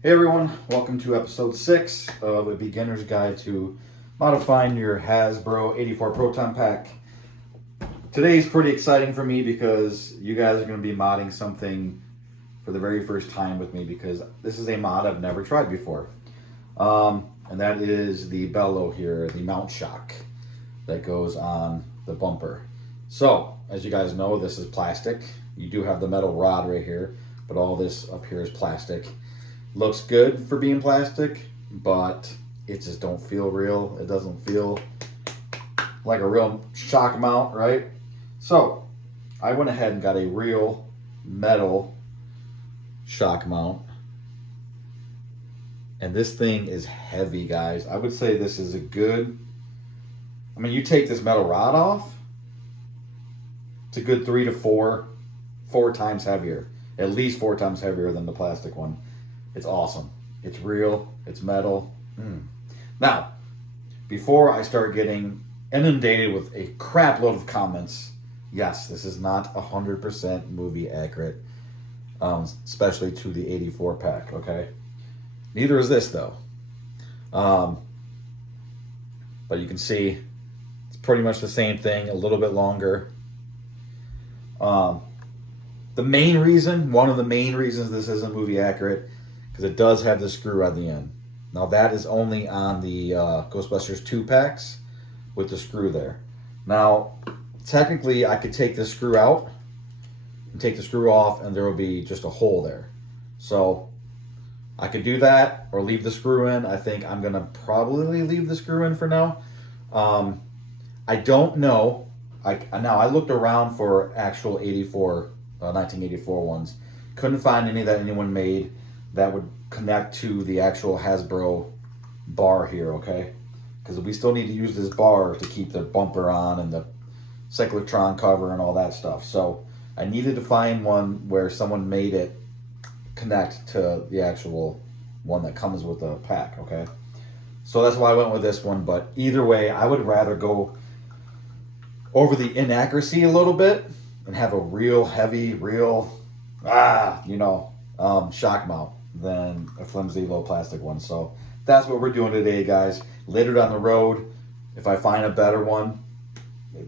Hey everyone, welcome to episode 6 of A Beginner's Guide to Modifying Your Hasbro 84 Proton Pack. Today's pretty exciting for me because you guys are going to be modding something for the very first time with me because this is a mod I've never tried before. And that is the bellow here, the mount shock that goes on the bumper. So, as you guys know, this is plastic. You do have the metal rod right here, but all this up here is plastic. Looks good for being plastic, but it just don't feel real. It doesn't feel like a real shock mount, right? So I went ahead and got a real metal shock mount. And this thing is heavy, guys. I would say this is a good, I mean, you take this metal rod off, it's a good 3 to 4 times heavier. At least 4 times heavier than the plastic one. It's awesome. It's real. It's metal. Now, before I start getting inundated with a crap load of comments, yes, this is not 100% movie accurate, especially to the 84 pack, okay? Neither is this, though. But you can see it's pretty much the same thing, a little bit longer. One of the main reasons this isn't movie accurate, because it does have the screw on the end. Now that is only on the Ghostbusters 2 packs with the screw there. Now, technically I could take this screw out and take the screw off and there will be just a hole there. So I could do that or leave the screw in. I think I'm going to probably leave the screw in for now. I don't know. I looked around for actual 1984 ones. Couldn't find any that anyone made that would connect to the actual Hasbro bar here, okay? Because we still need to use this bar to keep the bumper on and the cyclotron cover and all that stuff. So I needed to find one where someone made it connect to the actual one that comes with the pack, okay? So that's why I went with this one, but either way, I would rather go over the inaccuracy a little bit and have a real heavy, shock mount than a flimsy low plastic one. So that's what we're doing today, guys. Later down the road, if I find a better one,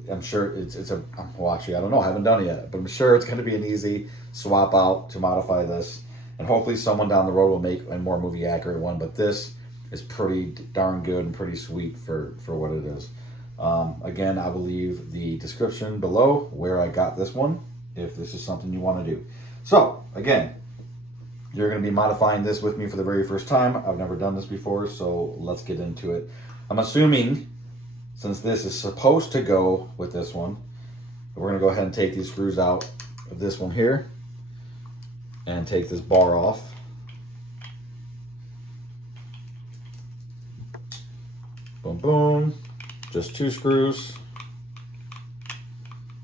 I'm sure actually I don't know, I haven't done it yet, but I'm sure it's going to be an easy swap out to modify this, and hopefully someone down the road will make a more movie accurate one. But this is pretty darn good and pretty sweet for what it is. Again, I will leave the description below where I got this one if this is something you want to do. So again, you're going to be modifying this with me for the very first time. I've never done this before, so let's get into it. I'm assuming, since this is supposed to go with this one, we're going to go ahead and take these screws out of this one here and take this bar off. Boom, boom. Just 2 screws.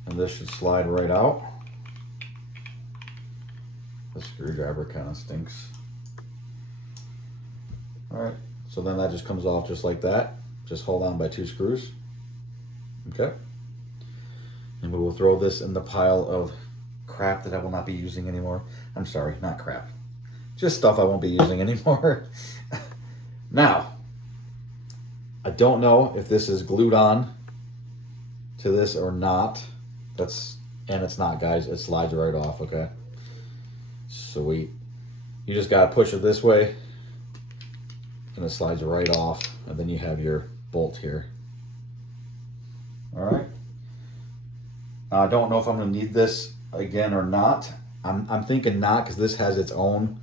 And this should slide right out. The screwdriver kind of stinks. Alright, so then that just comes off just like that. Just hold on by 2 screws. Okay. And we will throw this in the pile of crap that I will not be using anymore. I'm sorry, not crap. Just stuff I won't be using anymore. Now, I don't know if this is glued on to this or not. And it's not, guys. It slides right off, okay? Sweet. You just gotta push it this way and it slides right off, and then you have your bolt here. All right. I don't know if I'm gonna need this again or not. I'm thinking not, because this has its own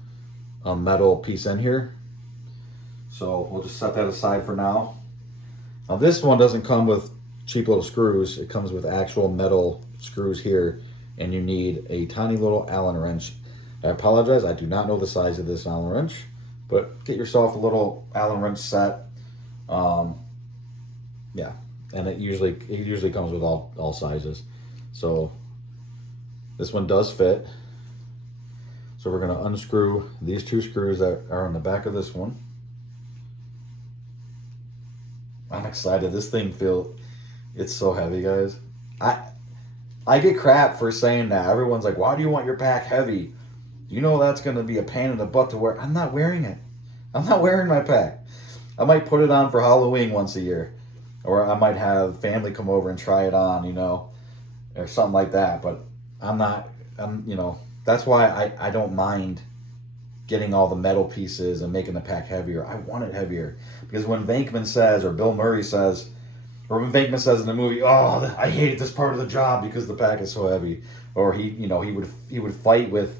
metal piece in here. So we'll just set that aside for now. Now this one doesn't come with cheap little screws. It comes with actual metal screws here, and you need a tiny little Allen wrench. I apologize, I do not know the size of this Allen wrench, but get yourself a little Allen wrench set. Yeah, and it usually comes with all sizes. So this one does fit. So we're gonna unscrew these 2 screws that are on the back of this one. I'm excited. This thing it's so heavy, guys. I get crap for saying that. Everyone's like, why do you want your pack heavy? You know that's going to be a pain in the butt to wear. I'm not wearing it. I'm not wearing my pack. I might put it on for Halloween once a year. Or I might have family come over and try it on, or something like that. But that's why I don't mind getting all the metal pieces and making the pack heavier. I want it heavier. Because when Venkman says, or Bill Murray says, or when Venkman says in the movie, "Oh, I hate this part of the job because the pack is so heavy," or he would fight with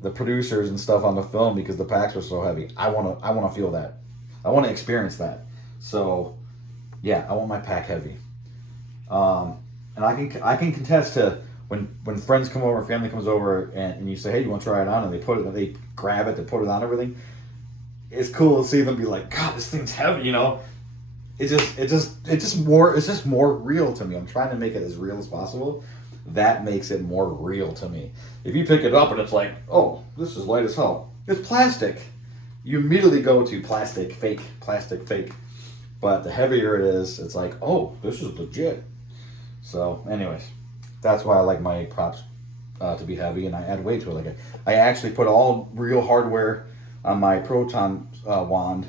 the producers and stuff on the film because the packs were so heavy. I want to feel that. I want to experience that. So, yeah, I want my pack heavy. And I can contest to when friends come over, family comes over, and you say, "Hey, you want to try it on?" and they grab it, they put it on everything. It's cool to see them be like, "God, this thing's heavy," It's just more real to me. I'm trying to make it as real as possible. That makes it more real to me. If you pick it up and it's like, "Oh, this is light as hell," it's plastic. You immediately go to plastic, fake. But the heavier it is, it's like, "Oh, this is legit." So, anyways, that's why I like my props to be heavy, and I add weight to it. Like I actually put all real hardware on my Proton wand,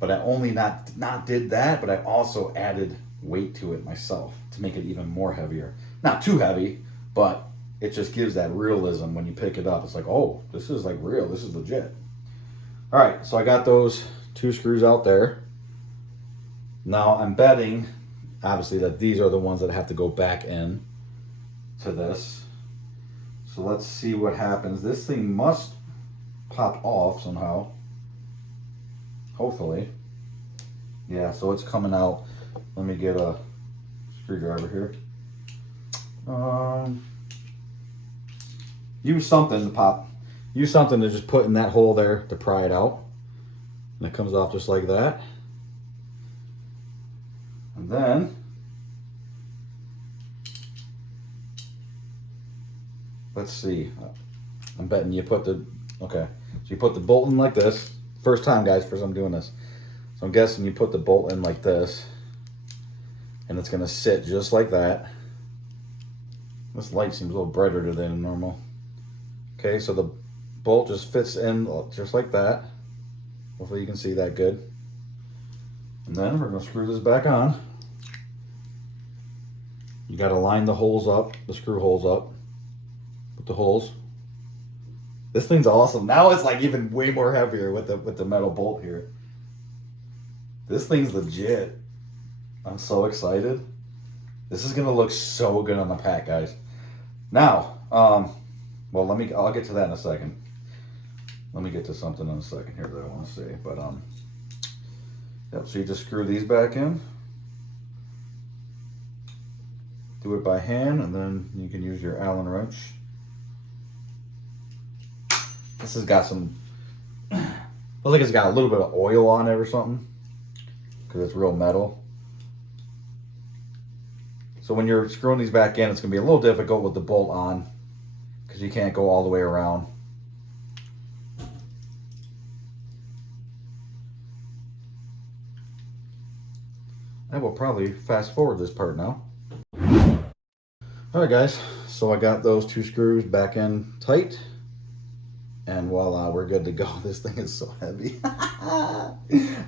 but I only not did that, but I also added weight to it myself to make it even more heavier. Not too heavy, but it just gives that realism when you pick it up. It's like, "Oh, this is like real. This is legit." All right, so I got those 2 screws out there. Now I'm betting, obviously, that these are the ones that have to go back in to this. So let's see what happens. This thing must pop off somehow. Hopefully. Yeah, so it's coming out. Let me get a screwdriver here. Use something to pop. Use something to just put in that hole there to pry it out. And it comes off just like that. And then let's see. I'm betting you put the so you put the bolt in like this. First time, guys, first time doing this. So I'm guessing you put the bolt in like this, and it's gonna sit just like that. This light seems a little brighter than normal. Okay, so the bolt just fits in just like that. Hopefully you can see that good. And then we're gonna screw this back on. You gotta line the holes up, the screw holes up with the holes. This thing's awesome. Now it's like even way more heavier with the metal bolt here. This thing's legit. I'm so excited. This is gonna look so good on the pack, guys. Now, well, I'll get to that in a second. Let me get to something in a second here that I want to say. But yep. So you just screw these back in. Do it by hand, and then you can use your Allen wrench. This has got some. Looks like it's got a little bit of oil on it or something, because it's real metal. So when you're screwing these back in, it's going to be a little difficult with the bolt on, because you can't go all the way around. I will probably fast forward this part now. All right, guys, so I got those 2 screws back in tight, and voila, we're good to go. This thing is so heavy. I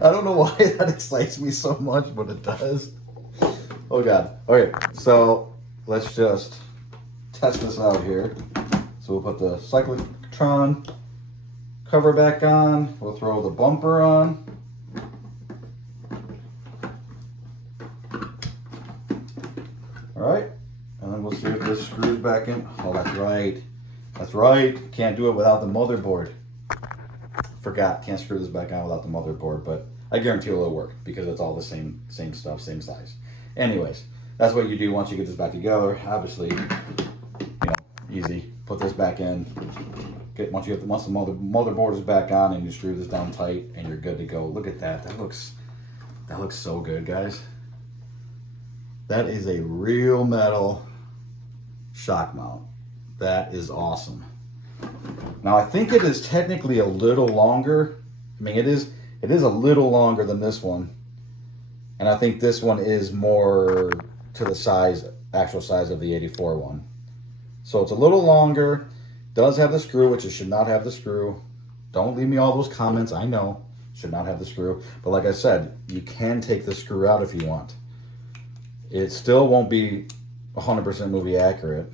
don't know why that excites me so much, but it does. Oh God. Okay, so let's just test this out here. So we'll put the cyclotron cover back on. We'll throw the bumper on. All right, and then we'll see if this screws back in. Oh, that's right. That's right. Can't do it without the motherboard. Forgot. Can't screw this back on without the motherboard, but I guarantee it'll work because it's all the same stuff, same size. Anyways, that's what you do once you get this back together. Obviously, easy. Put this back in. Once the motherboard is back on, and you screw this down tight, and you're good to go. Look at that. That looks so good, guys. That is a real metal shock mount. That is awesome. Now I think it is technically a little longer. I mean, it is a little longer than this one. And I think this one is more to the actual size of the 84 one. So it's a little longer, Does have the screw, which it should not have the screw. Don't leave me all those comments. I know. Should not have the screw. But like I said, you can take the screw out if you want. It still won't be 100% movie accurate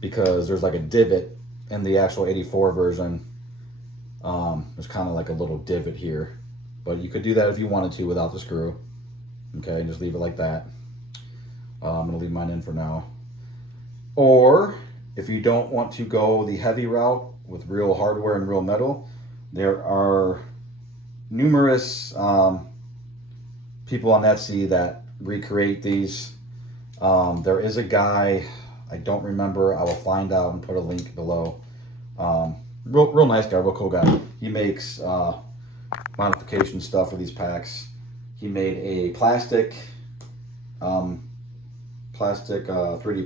because there's like a divot in the actual 84 version. There's kind of like a little divot here. But you could do that if you wanted to without the screw. Okay, just leave it like that. I'm going to leave mine in for now. Or if you don't want to go the heavy route with real hardware and real metal, there are numerous people on Etsy that recreate these. There is a guy, I don't remember, I will find out and put a link below. Real nice guy, real cool guy. He makes modification stuff for these packs. He made a plastic 3D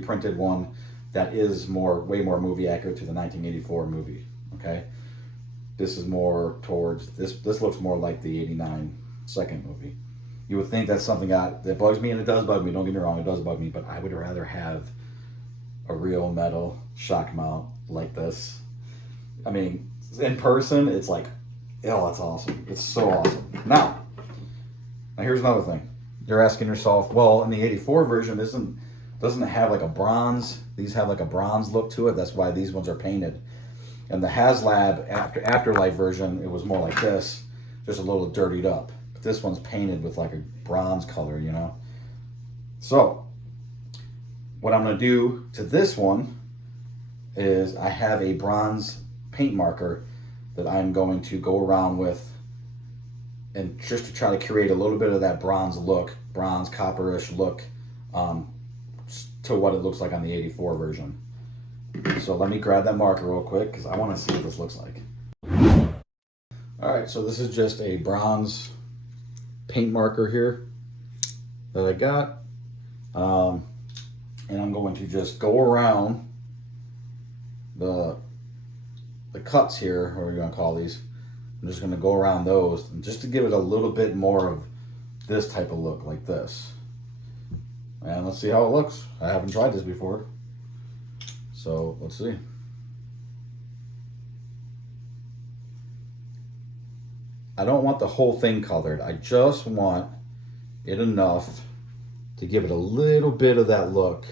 printed one that is way more movie accurate to the 1984 movie. Okay, this is more towards this looks more like the 89 second movie. You would think that's something that bugs me, and it does bug me, don't get me wrong, it does bug me, but I would rather have a real metal shock mount like this. I mean, in person, it's like, oh, that's awesome. It's so awesome. Now here's another thing. You're asking yourself, well, in the 84 version, doesn't it have like a bronze? These have like a bronze look to it. That's why these ones are painted. And the HasLab Afterlife version, it was more like this, just a little dirtied up. But this one's painted with like a bronze color, you know? So, what I'm going to do to this one is I have a bronze paint marker that I'm going to go around with, and just to try to create a little bit of that bronze look, bronze copperish look, to what it looks like on the 84 version. So let me grab that marker real quick because I want to see what this looks like. All right, so this is just a bronze paint marker here that I got. And I'm going to just go around the cuts here, or you're going to call these. I'm just going to go around those, and just to give it a little bit more of this type of look, like this. And let's see how it looks. I haven't tried this before, so let's see. I don't want the whole thing colored. I just want it enough to give it a little bit of that look.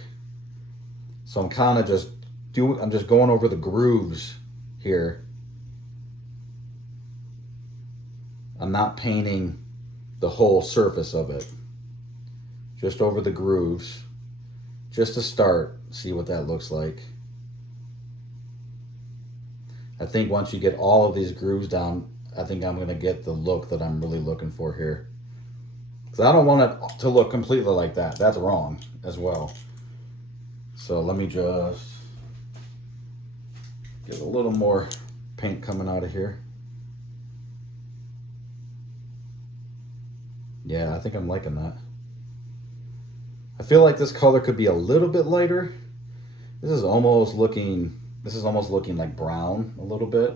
So I'm kind of I'm just going over the grooves here. I'm not painting the whole surface of it. Just over the grooves. Just to start, see what that looks like. I think once you get all of these grooves down, I think I'm going to get the look that I'm really looking for here. Because I don't want it to look completely like that. That's wrong as well. So let me just get a little more paint coming out of here. Yeah, I think I'm liking that. I feel like this color could be a little bit lighter. This is almost looking like brown a little bit.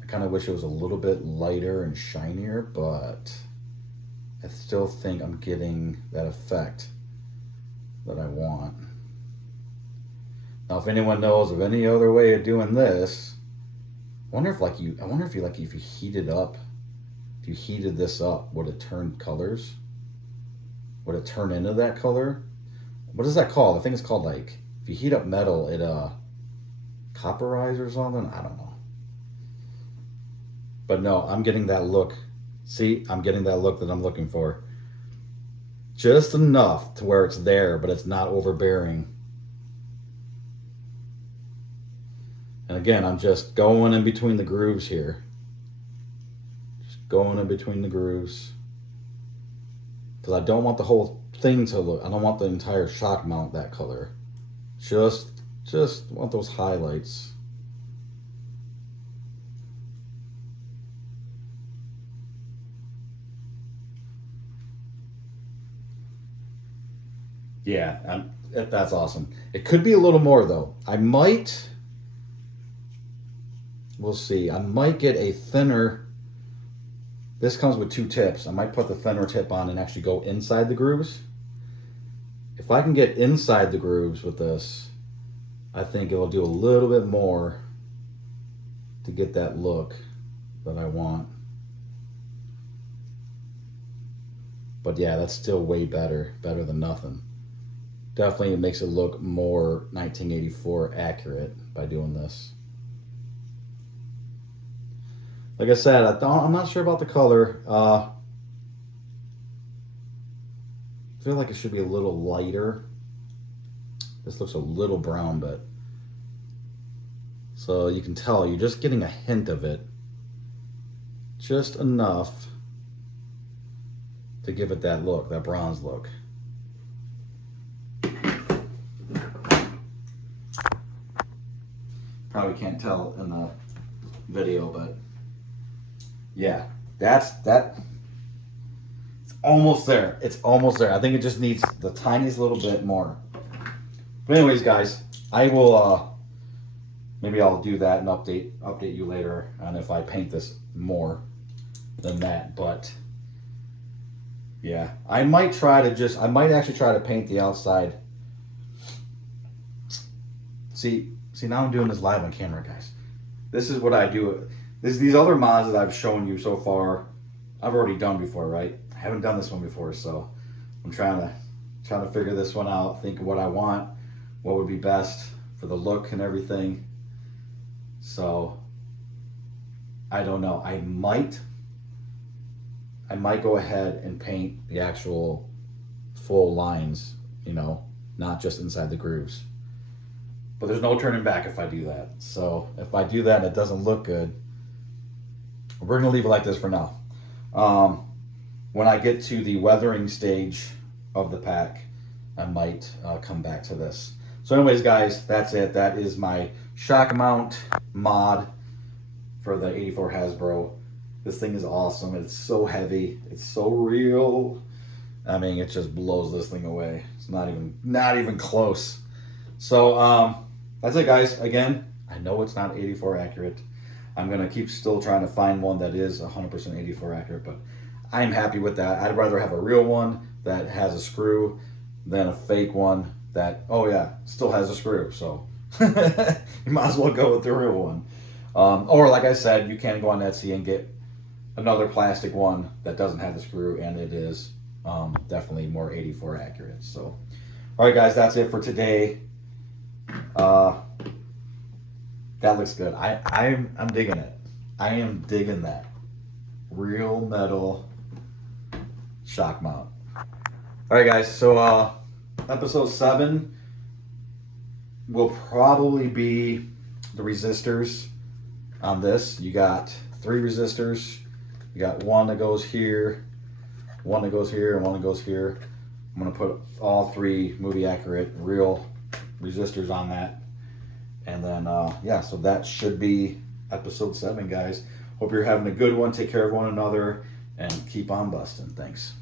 I kind of wish it was a little bit lighter and shinier, but I still think I'm getting that effect that I want. Now, if anyone knows of any other way of doing this, I wonder if you heated up, if you heated this up, would it turn colors? Would it turn into that color? What is that called? I think it's called, like, if you heat up metal, it copperizes or something. I don't know. But no, I'm getting that look. See, I'm getting that look that I'm looking for. Just enough to where it's there, but it's not overbearing. And again, I'm just going in between the grooves here. Just going in between the grooves. Because I don't want the whole thing to look, I don't want the entire shock mount that color. Just want those highlights. Yeah, that's awesome. It could be a little more though. We'll see. I might get a thinner. This comes with two tips. I might put the thinner tip on and actually go inside the grooves. If I can get inside the grooves with this, I think it'll do a little bit more to get that look that I want. But yeah, that's still way better than nothing. Definitely it makes it look more 1984 accurate by doing this. Like I said, I'm not sure about the color. I feel like it should be a little lighter. This looks a little brown, but so you can tell you're just getting a hint of it, just enough to give it that look, that bronze look. Probably can't tell in the video, but yeah, that's that. It's almost there. It's almost there. I think it just needs the tiniest little bit more. But anyways, guys, I will maybe I'll do that and update you later on if I paint this more than that. But yeah, I might actually try to paint the outside. See, now I'm doing this live on camera, guys. This is what I do. These other mods that I've shown you so far, I've already done before, right? I haven't done this one before, so I'm trying to figure this one out, think of what I want, what would be best for the look and everything. So I don't know. I might go ahead and paint the actual full lines, you know, not just inside the grooves. But there's no turning back if I do that. So if I do that and it doesn't look good, we're gonna leave it like this for now. When I get to the weathering stage of the pack, I might come back to this. So anyways, guys, that's it. That is my shock mount mod for the 84 Hasbro. This thing is awesome. It's so heavy. It's so real. I mean, it just blows this thing away. It's not even close. So that's it, guys. Again, I know it's not 84 accurate. I'm gonna keep still trying to find one that is 100% 84 accurate, but I'm happy with that. I'd rather have a real one that has a screw than a fake one that, oh yeah, still has a screw. So you might as well go with the real one. Or like I said, you can go on Etsy and get another plastic one that doesn't have the screw, and it is definitely more 84 accurate. So, all right, guys, that's it for today. That looks good. I'm digging it. I am digging that real metal shock mount. All right, guys. So episode 7 will probably be the resistors on this. You got 3 resistors. You got one that goes here, one that goes here, and one that goes here. I'm gonna put all 3 movie accurate real resistors on that. And then, yeah, so that should be episode 7, guys. Hope you're having a good one. Take care of one another and keep on busting. Thanks.